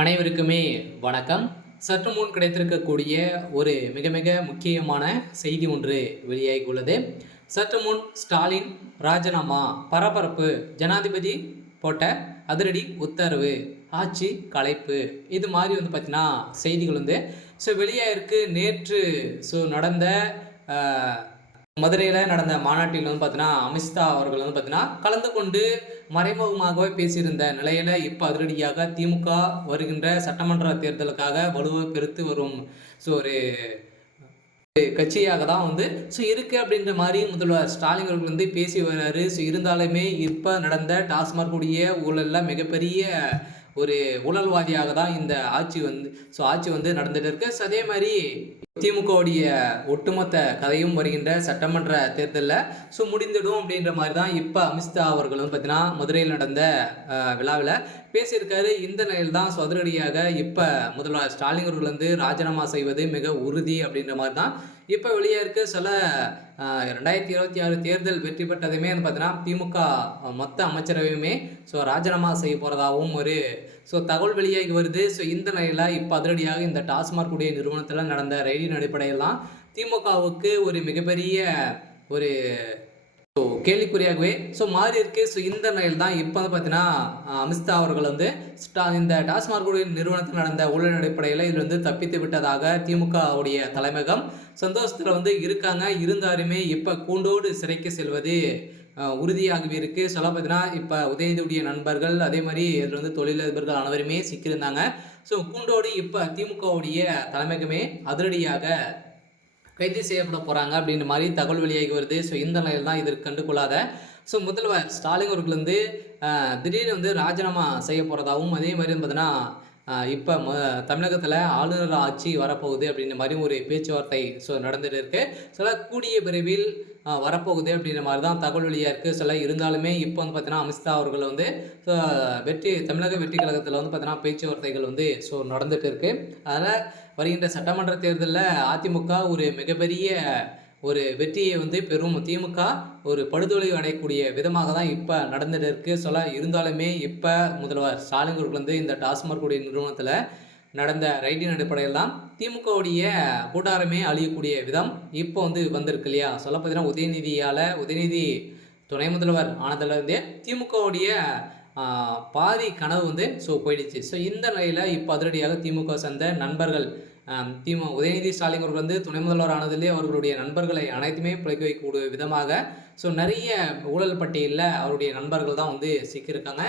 அனைவருக்குமே வணக்கம். சற்று முன் கிடைத்திருக்கக்கூடிய ஒரு மிக மிக முக்கியமான செய்தி ஒன்று வெளியாகியுள்ளது. சற்று முன் ஸ்டாலின் ராஜினாமா பரபரப்பு, ஜனாதிபதி போட்ட அதிரடி உத்தரவு, ஆட்சி கலைப்பு, இது மாதிரி பார்த்தீங்கன்னா செய்திகள் வெளியாயிருக்கு. நேற்று நடந்த மதுரையில் நடந்த மாநாட்டில் பார்த்தீங்கன்னா அமித்ஷா அவர்கள் பார்த்தீங்கன்னா கலந்து கொண்டு மறைமுகமாகவே பேசியிருந்த நிலையில் இப்போ அதிரடியாக திமுக வருகின்ற சட்டமன்ற தேர்தலுக்காக வலுவை பெருத்து வரும் ஒரு கட்சியாக தான் இருக்குது அப்படின்ற மாதிரி முதல்வர் ஸ்டாலின் அவர்கள் பேசி வர்றாரு. இருந்தாலுமே இப்போ நடந்த டாஸ்மாக் உடைய ஊழலில் மிகப்பெரிய ஒரு ஊழல்வாதியாக தான் இந்த ஆட்சி நடந்துட்டு இருக்கு. அதே மாதிரி திமுகவுடைய ஒட்டுமொத்த கதையும் வருகின்ற சட்டமன்ற தேர்தலில் முடிந்துடும் அப்படின்ற மாதிரி தான் இப்போ அமித்ஷா அவர்கள் பார்த்தீங்கன்னா மதுரையில் நடந்த விழாவில் பேசியிருக்காரு. இந்த நிலையில் தான் அதிரடியாக இப்போ முதல்வர் ஸ்டாலின் அவர்கள் ராஜினாமா செய்வது மிக உறுதி அப்படின்ற மாதிரி தான் இப்போ வெளியே இருக்கு. சில 2026 தேர்தல் வெற்றி பெற்றதுமே பார்த்தீங்கன்னா திமுக மொத்த அமைச்சரவையுமே ராஜினாமா செய்ய போகிறதாகவும் ஒரு தகவல் வெளியாகி வருது. இந்த நிலையில் இப்போ அதிரடியாக இந்த டாஸ்மாக் உடைய நிறுவனத்தில் நடந்த ரயிலின் அடிப்படையெல்லாம் திமுகவுக்கு ஒரு மிகப்பெரிய ஒரு கேள்விக்குறியாகவே மாறி இருக்கு. இந்த நிலையில் தான் இப்போ பார்த்தீங்கன்னா அமித்ஷா அவர்கள் இந்த டாஸ்மாக் நிறுவனத்தில் நடந்த ஊழல் அடிப்படையில் இதில் தப்பித்து விட்டதாக திமுகவுடைய தலைமையகம் சந்தோஷத்தில் இருக்காங்க. இருந்தாலுமே இப்போ கூண்டோடு சிறைக்கு செல்வது உறுதியாகவே இருக்கு. சொல்ல பார்த்தீங்கன்னா இப்போ உதயநிதியுடைய நண்பர்கள், அதே மாதிரி இதில் தொழிலதிபர்கள் அனைவருமே சிக்கியிருந்தாங்க. கூண்டோடு இப்போ திமுகவுடைய தலைமையகமே அதிரடியாக கைது செய்யப்பட போகிறாங்க அப்படின்ற மாதிரி தகவல் வெளியாகி வருது. இந்த நிலையில் தான் இதற்கு கண்டுகொள்ளாத முதல்வர் ஸ்டாலின் அவர்கள் திடீர்னு ராஜினாமா செய்ய போகிறதாகவும், அதே மாதிரி பார்த்தீங்கன்னா இப்போ தமிழகத்தில் ஆளுநர் ஆட்சி வரப்போகுது அப்படின்ற மாதிரி ஒரு பேச்சுவார்த்தை நடந்துட்டு இருக்கு. கூடிய விரைவில் வரப்போகுது அப்படின்ற மாதிரி தான் தகவல் வெளியாக இருக்குது. இருந்தாலுமே இப்போ பார்த்தீங்கன்னா அமித்ஷா அவர்கள் தமிழக வெற்றி கழகத்தில் பார்த்தீங்கன்னா பேச்சுவார்த்தைகள் நடந்துட்டு இருக்கு. அதனால் வருகின்ற சட்டமன்ற தேர்தலில் அதிமுக ஒரு மிகப்பெரிய ஒரு வெற்றியை பெரும். திமுக ஒரு படுதொலை அடையக்கூடிய விதமாக தான் இப்போ நடந்துட்டு இருக்கு. இருந்தாலுமே இப்போ முதல்வர் ஸ்டாலின் அவர்கள் இந்த டாஸ்மாக் உடைய நிறுவனத்தில் நடந்த ரைடின் அடிப்படையில் தான் திமுகவுடைய கூட்டாரமே அழியக்கூடிய விதம் இப்போ வந்திருக்கு இல்லையா. பார்த்தீங்கன்னா உதயநிதி துணை முதல்வர் ஆனதுலேருந்தே திமுகவுடைய பாதி கனவு போயிடுச்சு. இந்த நிலையில் இப்போ அதிரடியாக திமுக சேர்ந்த நண்பர்கள் உதயநிதி ஸ்டாலின் அவர்கள் துணை முதல்வர் ஆனதிலே அவர்களுடைய நண்பர்களை அனைத்துமே பிழைக்க வைக்கக்கூடிய விதமாக நிறைய ஊழல் பட்டியலில் அவருடைய நண்பர்கள் தான் சிக்கியிருக்காங்க.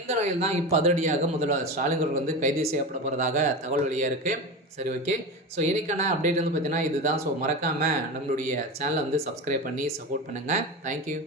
இந்த நிலையில் தான் இப்போ அதிரடியாக முதல்வர் ஸ்டாலின் அவர்கள் கைது செய்யப்பட போகிறதாக தகவல் வெளியாக இருக்குது. சரி, ஓகே. இன்னைக்கான அப்டேட் பார்த்தீங்கன்னா இதுதான். மறக்காமல் நம்மளுடைய சேனலை சப்ஸ்கிரைப் பண்ணி சப்போர்ட் பண்ணுங்கள். தேங்க்யூ.